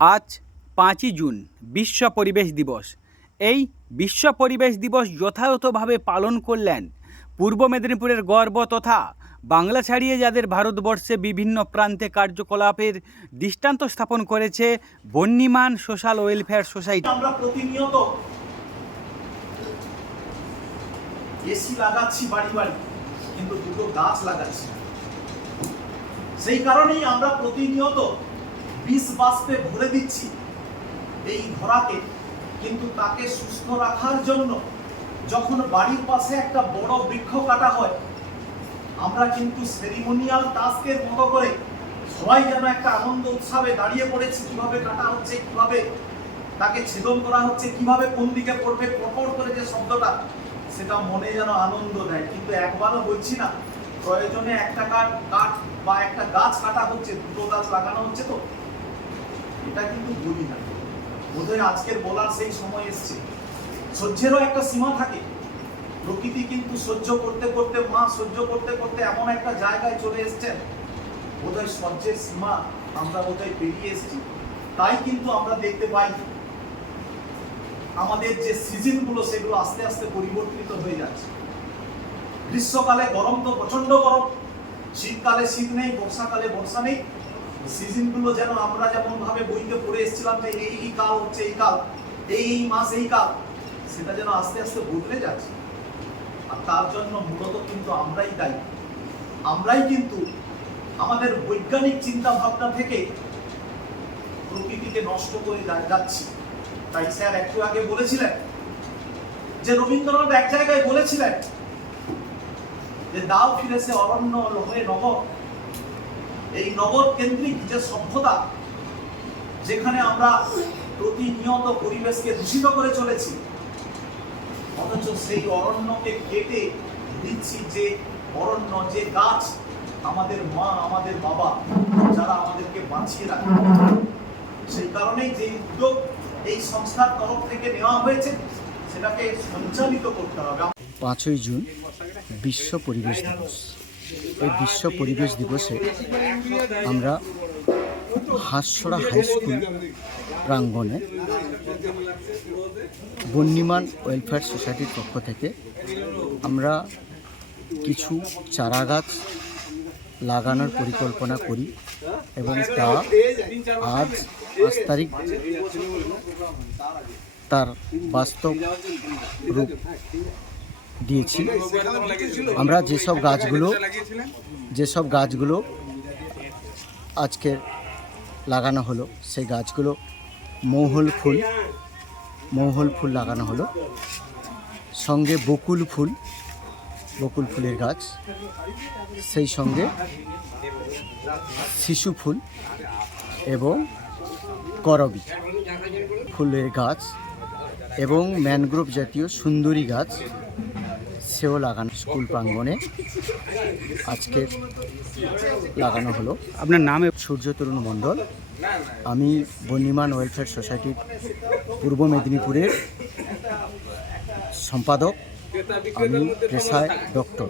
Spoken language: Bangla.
আজ 5ই জুন বিশ্ব পরিবেশ দিবস। এই বিশ্ব পরিবেশ দিবস যথাযথভাবে পালন করলেন পূর্ব মেদিনীপুরের গর্ব তথা বাংলা ছাড়িয়ে যাদের ভারতবর্ষে বিভিন্ন প্রান্তে কার্যকলাপের দৃষ্টান্ত স্থাপন করেছে বন্যিমান সোশ্যাল ওয়েলফেয়ার সোসাইটি। আমরা প্রতিনিয়ত এসি লাগাচ্ছি বাড়ি বাড়ি, কিন্তু দুটো গাছ লাগাচ্ছি। সেই কারণেই আমরা প্রতিনিয়ত বিষ বাষ্পে ভরে দিচ্ছি এই ধরাকে, কিন্তু তাকে সুস্থ রাখার জন্য যখন বাড়ির পাশে একটা বড় বৃক্ষ কাটা হয়, আমরা কিন্তু সেরিমোনিয়াল টাস্কের মতো করে সবাই যেন একটা আনন্দ উৎসবে দাঁড়িয়ে পড়েছি। কিভাবে কাটা হচ্ছে, কিভাবে তাকে ছেদন করা হচ্ছে, কিভাবে কোন দিকে পড়বে, প্রকট করে যে শব্দটা, সেটা মনে যেন আনন্দ দেয়। কিন্তু একবারও বলছি না প্রয়োজনে একটা কাঠ বা একটা গাছ কাটা হচ্ছে, দুটো গাছ লাগানো হচ্ছে, তো এটা কিন্তু বলি না। বোধহয় আজকের বলার সেই সময় এসছে। সহ্যেরও একটা সীমা থাকে। প্রকৃতি কিন্তু সহ্য করতে করতে, মা সহ্য করতে করতে এমন একটা জায়গায় চলে এসছেন, বোধহয় সহ্যের সীমা আমরা বোধহয় পেরিয়ে এসেছি। তাই কিন্তু আমরা দেখতে পাই আমাদের যে সিজনগুলো, সেগুলো আস্তে আস্তে পরিবর্তিত হয়ে যাচ্ছে। গ্রীষ্মকালে গরম তো প্রচন্ড গরম, শীতকালে শীত নেই, বর্ষাকালে বর্ষা নেই। সিজনগুলো যেন আমরা যেমন ভাবে বইতে পড়ে এসেছিলাম যে এই কাল হচ্ছে এই কাল, এই মাস এই কাল, সেটা যেন আস্তে আস্তে বদলে যাচ্ছে। আর তার জন্য মূলত কিন্তু আমরাই দায়ী। আমরাই কিন্তু আমাদের বৈজ্ঞানিক চিন্তা ভাবনা থেকে প্রকৃতিকে নষ্ট করে যাচ্ছি। তাই স্যার একটু আগে বলেছিলেন যে রবীন্দ্রনাথ এক জায়গায় বলেছিলেন যে দাও ফিরেছে অরণ্য লোহে নগর। এই নগর কেন্দ্রিক যে সভ্যতা, যেখানে আমরা প্রতিনিয়ত পরিবেশকে দূষিত করে চলেছি, অথচ সেই অরণ্যকে কেটে দিচ্ছি যে অরণ্য, যে গাছ আমাদের মা, আমাদের বাবা, যারা আমাদেরকে বাঁচিয়ে রাখে। সেই কারণেই যে উদ্যোগ এই সংস্থার তরফ থেকে নেওয়া হয়েছে, সেটাকে সঞ্চালিত করতে হবে। 5ই জুন বিশ্ব পরিবেশ দিবস। এই বিশ্ব পরিবেশ দিবসে আমরা হাঁসছড়া হাই স্কুল প্রাঙ্গণে বন্যিমান ওয়েলফেয়ার সোসাইটির পক্ষ থেকে আমরা কিছু চারা গাছ লাগানোর পরিকল্পনা করি এবং তা আজ 5 তারিখ তার বাস্তব রূপ দিয়েছি। আমরা যেসব গাছগুলো আজকে লাগানো হলো, সেই গাছগুলো মৌহল ফুল লাগানো হলো, সঙ্গে বকুল ফুলের গাছ, সেই সঙ্গে শিশু ফুল এবং করবী ফুলের গাছ এবং ম্যানগ্রোভ জাতীয় সুন্দরী গাছ, সেও লাগানো স্কুল প্রাঙ্গণে আজকে লাগানো হলো। আপনার নামে? সূর্য তরুণ মণ্ডল। আমি বন্যিমান ওয়েলফেয়ার সোসাইটির পূর্ব মেদিনীপুরের সম্পাদক। আমি পেশায় ডক্টর।